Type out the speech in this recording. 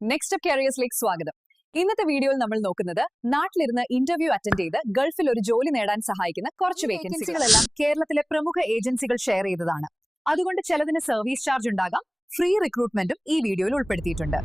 Next step കാരിയേഴ്സിലേക്ക് സ്വാഗതം. ഇന്നത്തെ വീഡിയോയിൽ നമ്മൾ നോക്കുന്നത് നാട്ടിലിരുന്ന് ഇന്റർവ്യൂ അറ്റൻഡ് ചെയ്ത് ഗൾഫിൽ ഒരു ജോലി നേടാൻ സഹായിക്കുന്ന കുറച്ച് വേക്കൻസികളെല്ലാം കേരളത്തിലെ പ്രമുഖ ഏജൻസികൾ ഷെയർ ചെയ്തതാണ്. അതുകൊണ്ട് ചിലതിന് സർവീസ് ചാർജ് ഉണ്ടാകാം. ഫ്രീ റിക്രൂട്ട്മെന്റും ഈ വീഡിയോയിൽ ഉൾപ്പെടുത്തിയിട്ടുണ്ട്.